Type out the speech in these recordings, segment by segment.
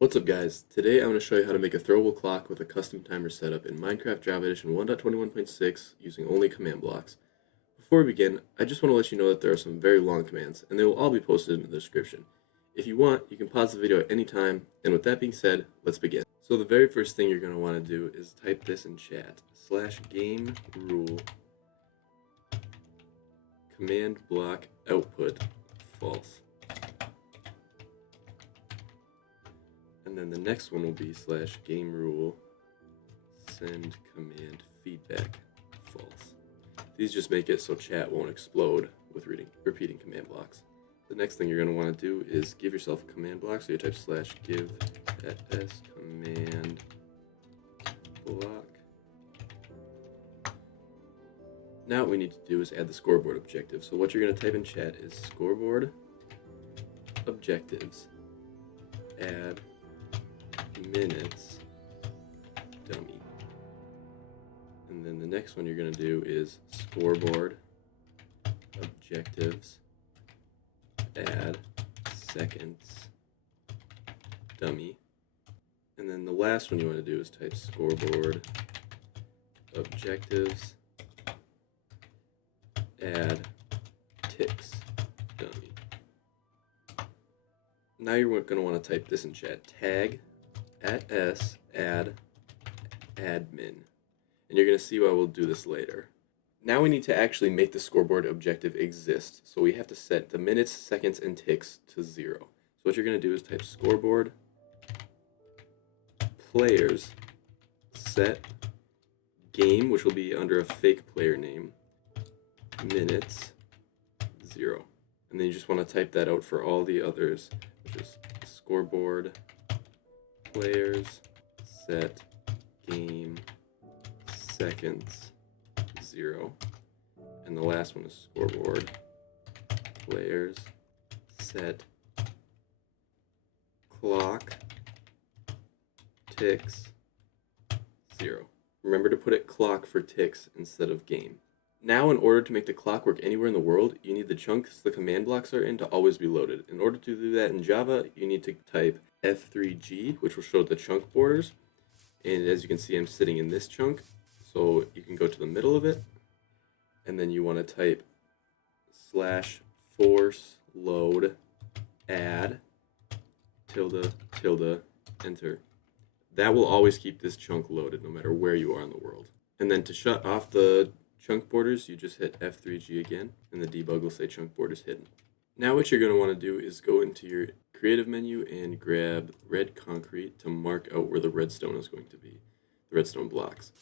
What's up guys? Today I'm going to show you how to make a throwable clock with a custom timer setup in Minecraft Java Edition 1.21.6 using only command blocks. Before we begin, I just want to let you know that there are some very long commands and they will all be posted in the description. If you want, you can pause the video at any time, and with that being said, let's begin. So the very first thing you're going to want to do is type this in chat, /game rule command block output false. And then the next one will be /game rule send command feedback false. These just make it so chat won't explode with repeating command blocks. The next thing you're going to want to do is give yourself a command block. So you type /give @s command block. Now what we need to do is add the scoreboard objective. So what you're going to type in chat is scoreboard objectives add minutes dummy. And then the next one you're going to do is scoreboard objectives add seconds dummy. And then the last one you want to do is type scoreboard objectives add ticks dummy. Now you're going to want to type this in chat, tag @s add admin, and you're going to see why we'll do this later. Now we need to actually make the scoreboard objective exist, so we have to set the minutes, seconds, and ticks to 0. So what you're going to do is type scoreboard players set game, which will be under a fake player name, minutes 0. And then you just want to type that out for all the others, which is scoreboard players set game seconds 0. And the last one is scoreboard players set clock ticks 0. Remember to put it clock for ticks instead of game. Now, in order to make the clock work anywhere in the world, you need the chunks the command blocks are in to always be loaded. In order to do that in Java, you need to type F3G, which will show the chunk borders. And as you can see, I'm sitting in this chunk, so you can go to the middle of it, and then you want to type /force load add tilde enter. That will always keep this chunk loaded no matter where you are in the world. And then to shut off the chunk borders, you just hit F3G again, and the debug will say chunk borders hidden. Now what you're going to want to do is go into your creative menu and grab red concrete to mark out where the redstone is going to be, the redstone blocks.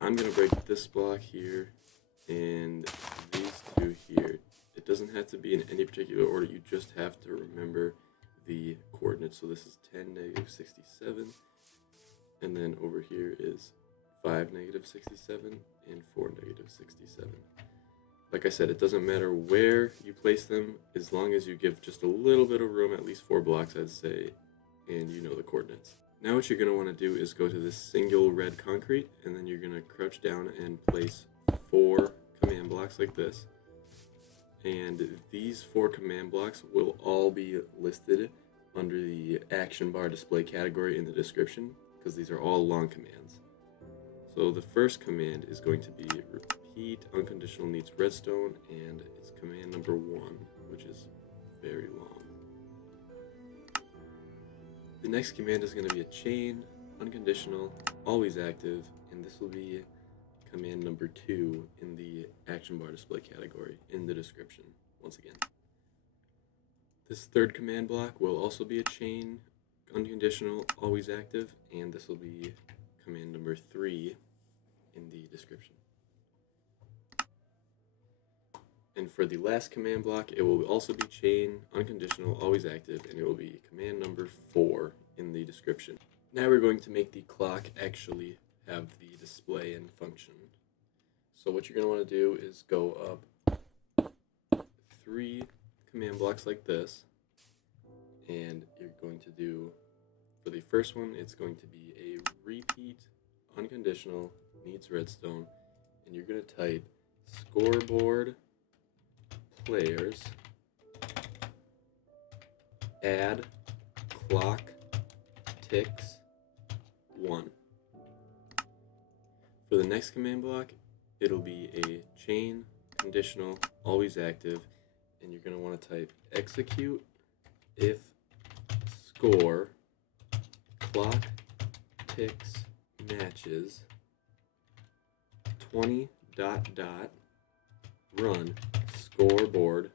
I'm going to break this block here and these two here. It doesn't have to be in any particular order, you just have to remember the coordinates. So this is 10, -67, and then over here is 5, -67, and 4, -67. Like I said, it doesn't matter where you place them, as long as you give just a little bit of room, at least 4 blocks I'd say, and you know the coordinates. Now what you're going to want to do is go to this single red concrete, and then you're going to crouch down and place 4 command blocks like this. And these 4 command blocks will all be listed under the action bar display category in the description, because these are all long commands. So the first command is going to be repeat unconditional needs redstone, and it's command number 1, which is very long. The next command is going to be a chain unconditional always active, and this will be command number 2 in the action bar display category in the description once again. This third command block will also be a chain unconditional always active, and this will be command number 3 in the description. And for the last command block, it will also be chain unconditional always active, and it will be command number 4 in the description. Now we're going to make the clock actually have the display and function. So what you're going to want to do is go up 3 command blocks like this, and you're going to do, for the first one, it's going to be a repeat unconditional needs redstone, and you're going to type scoreboard players add clock ticks 1. For the next command block, it'll be a chain conditional always active, and you're going to want to type execute if score clock ticks matches 20 ... run scoreboard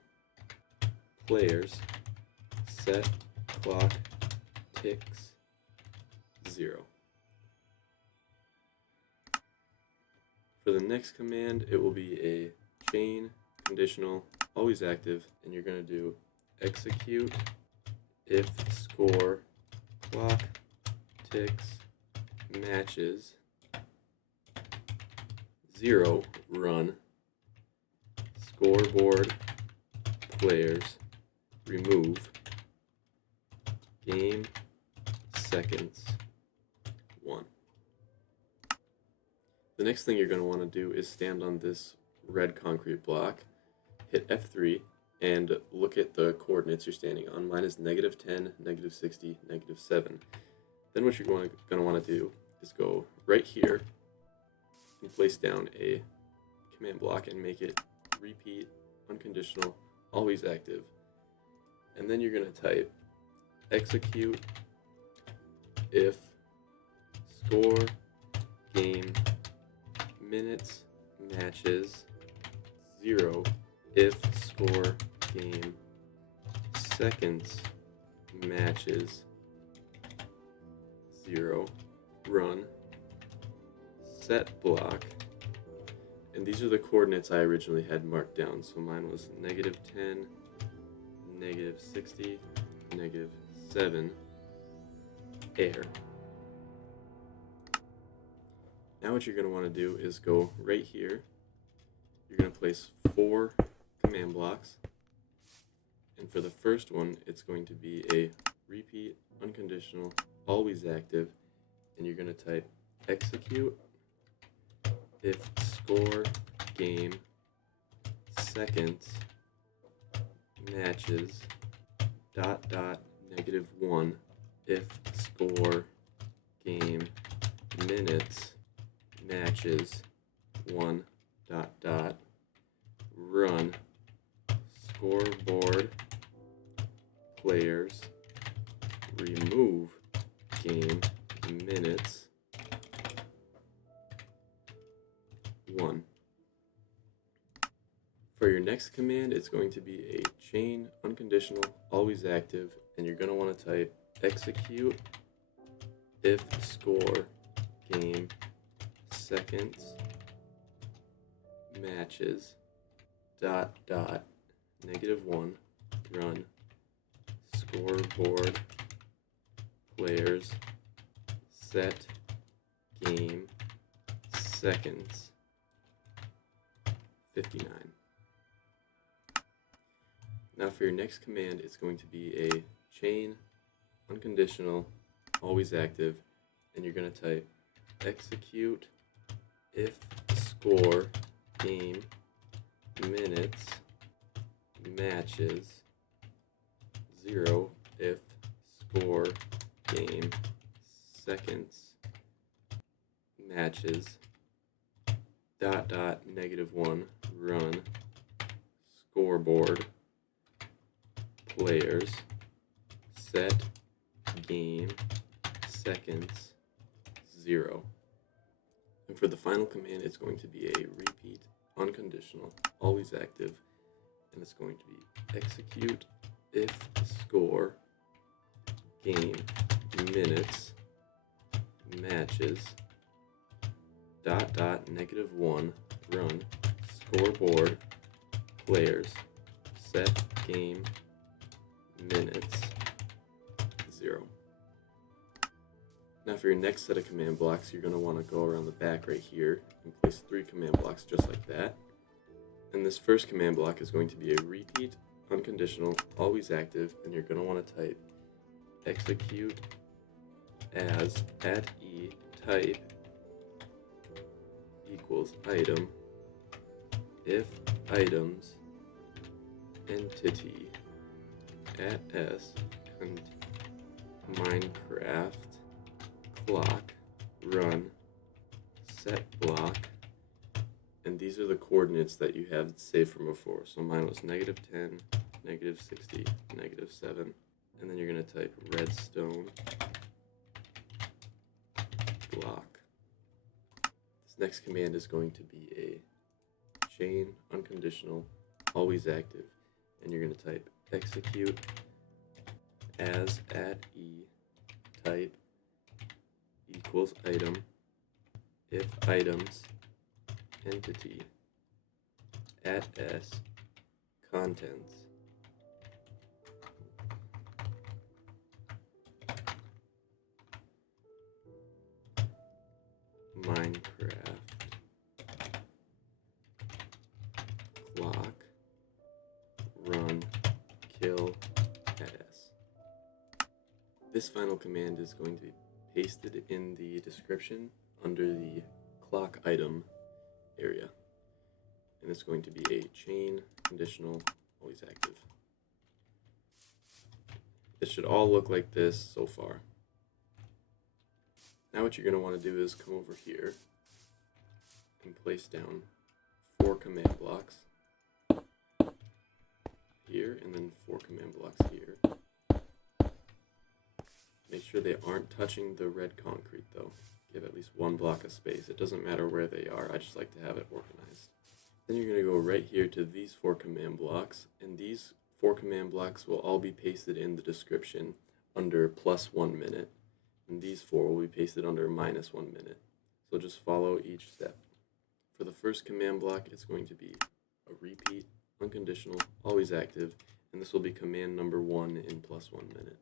players set clock ticks 0. For the next command, it will be a chain conditional always active, and you're going to do execute if score clock ticks matches 0 run scoreboard players remove game seconds 1. The next thing you're going to want to do is stand on this red concrete block, hit F3, and look at the coordinates you're standing on. Mine is -10, -60, -7. Then what you're going to want to do is go right here and place down a command block and make it repeat unconditional always active. And then you're going to type execute if score game minutes matches 0 if score game seconds matches 0 run set block. And these are the coordinates I originally had marked down. So mine was -10, -60, -7 air. Now what you're going to want to do is go right here. You're going to place 4 command blocks. And for the first one, it's going to be a repeat unconditional always active. And you're going to type execute if score game seconds matches ... -1 if score game minutes matches 1 ... run scoreboard players remove game minutes 1. For your next command, it's going to be a chain unconditional always active, and you're going to want to type execute if score game seconds matches ... -1 run scoreboard players set game seconds 59. Now for your next command, it's going to be a chain unconditional always active, and you're going to type execute if score game minutes matches 0 if score game seconds matches ... -1 run scoreboard players set game seconds 0. And for the final command, it's going to be a repeat unconditional always active, and it's going to be execute if score game minutes matches ... -1 run scoreboard players set game minutes 0. Now for your next set of command blocks, you're going to want to go around the back right here and place 3 command blocks just like that. And this first command block is going to be a repeat unconditional always active, and you're going to want to type execute as @e type equals item if items entity @s Minecraft clock run set block, and these are the coordinates that you have saved from before. So mine was -10, -60, -7, and then you're going to type redstone block. This next command is going to be a chain unconditional always active, and you're going to type execute as at e type equals item if items entity at s contents Minecraft clock run kill at s. This final command is going to be pasted in the description under the clock item area, and it's going to be a chain conditional always active. It should all look like this so far. Now what you're going to want to do is come over here and place down 4 command blocks here, and then 4 command blocks here. Make sure they aren't touching the red concrete though. Give at least 1 block of space. It doesn't matter where they are, I just like to have it organized. Then you're going to go right here to these 4 command blocks, and these 4 command blocks will all be pasted in the description under +1 minute, and these 4 will be pasted under -1 minute. So just follow each step. For the first command block, it's going to be a repeat, unconditional, always active, and this will be command number 1 in +1 minute.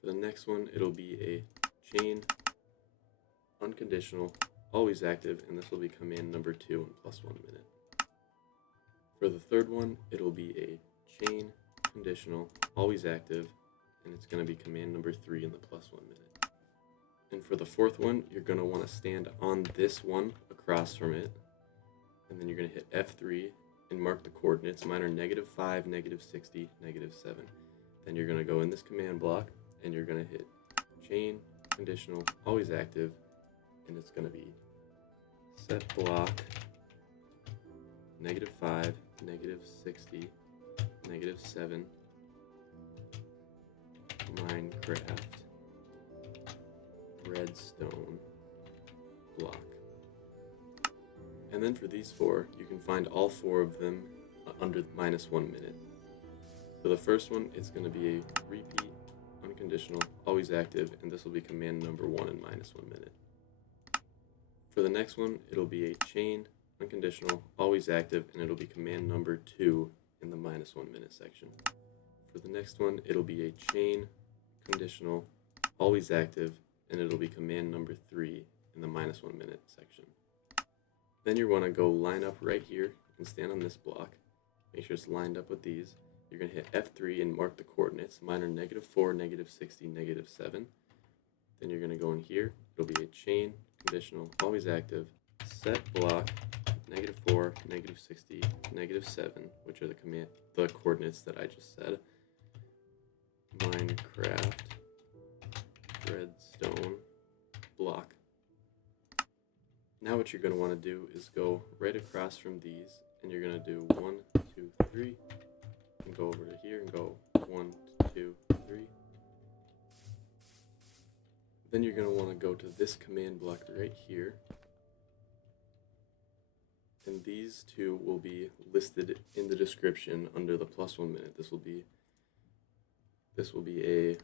For the next one, it'll be a chain, unconditional, always active, and this will be command number 2 in +1 minute. For the third one, it'll be a chain, conditional, always active, and it's going to be command number 3 in the +1 minute. And for the fourth one, you're going to want to stand on this one across from it, and then you're going to hit F3 and mark the coordinates. Mine are -5, -60, -7. Then you're going to go in this command block, and you're going to hit chain, conditional, always active, and it's going to be set block -5, -60, -7 Minecraft redstone block. And then for these 4, you can find all 4 of them under -1 minute. For the first one, it's going to be a repeat, unconditional, always active, and this will be command number 1 in -1 minute. For the next one, it'll be a chain, unconditional, always active, and it'll be command number 2 in the -1 minute section. For the next one, it'll be a chain, conditional, always active, and it'll be command number 3 in the -1 minute section. Then you want to go line up right here and stand on this block. Make sure it's lined up with these. You're going to hit F3 and mark the coordinates. Mine are -4, -60, -7. Then you're going to go in here. It'll be a chain, conditional, always active, set block, -4, -60, -7, which are the coordinates that I just said. Minecraft redstone block. Now what you're going to want to do is go right across from these, and you're going to do 1, 2, 3, and go over to here and go 1, 2, 3. Then you're going to want to go to this command block right here, and these 2 will be listed in the description under the +1 minute. This will be a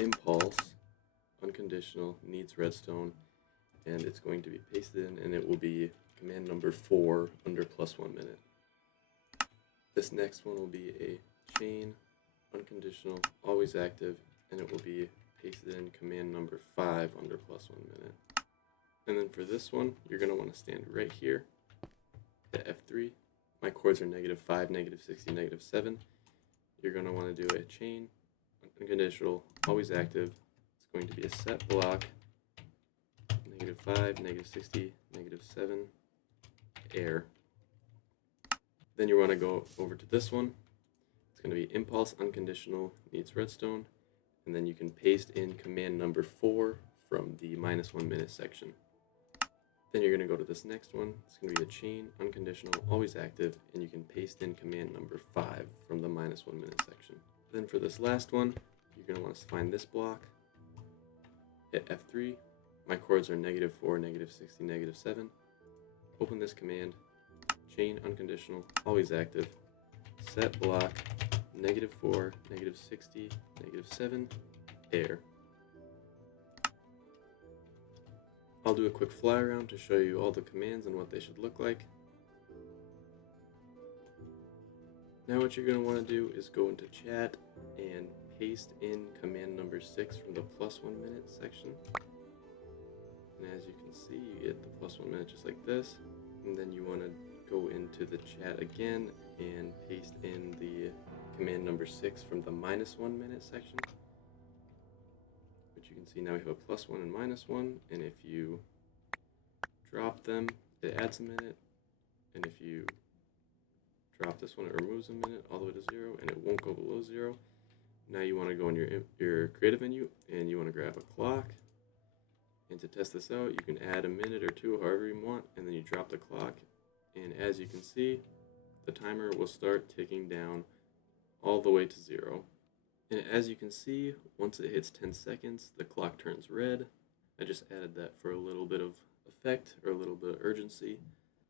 impulse, unconditional, needs redstone, and it's going to be pasted in, and it will be command number 4 under +1 minute. This next one will be a chain, unconditional, always active, and it will be pasted in command number 5 under +1 minute. And then for this one, you're going to want to stand right here at F3. My chords are -5, -60, -7. You're going to want to do a chain, unconditional, always active. It's going to be a set block, -5, -60, -7, air. Then you want to go over to this one. It's going to be impulse, unconditional, needs redstone, and and then you can paste in command number 4 from the -1 minute section. Then you're going to go to this next one. It's going to be a chain, unconditional, always active, and you can paste in command number 5 from the -1 minute section. Then for this last one, you're going to want to find this block, hit F3. My chords are -4, -60, -7. Open this command, chain, unconditional, always active, set block, -4, -60, -7, air. I'll do a quick fly around to show you all the commands and what they should look like. Now what you're going to want to do is go into chat and paste in command number 6 from the +1 minute section. And as you can see, you get the +1 minute just like this. And then you want to go into the chat again and paste in the command number 6 from the -1 minute section. Which you can see now we have a +1 and -1. And if you drop them, it adds a minute. And if you drop this one, it removes a minute all the way to 0, and it won't go below 0. Now you want to go in your creative menu, and you want to grab a clock. And to test this out, you can add a minute or 2, however you want, and then you drop the clock. And as you can see, the timer will start ticking down all the way to 0. And as you can see, once it hits 10 seconds, the clock turns red. I just added that for a little bit of effect, or a little bit of urgency.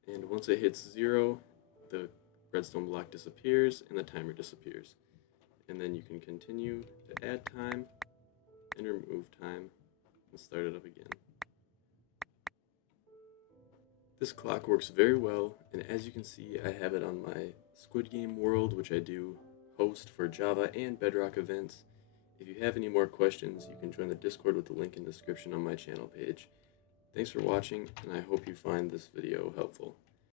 And once it hits 0, the redstone block disappears and the timer disappears. And then you can continue to add time and remove time and start it up again. This clock works very well, and as you can see, I have it on my Squid Game world, which I do host for Java and Bedrock events. If you have any more questions, you can join the Discord with the link in the description on my channel page. Thanks for watching, and I hope you find this video helpful.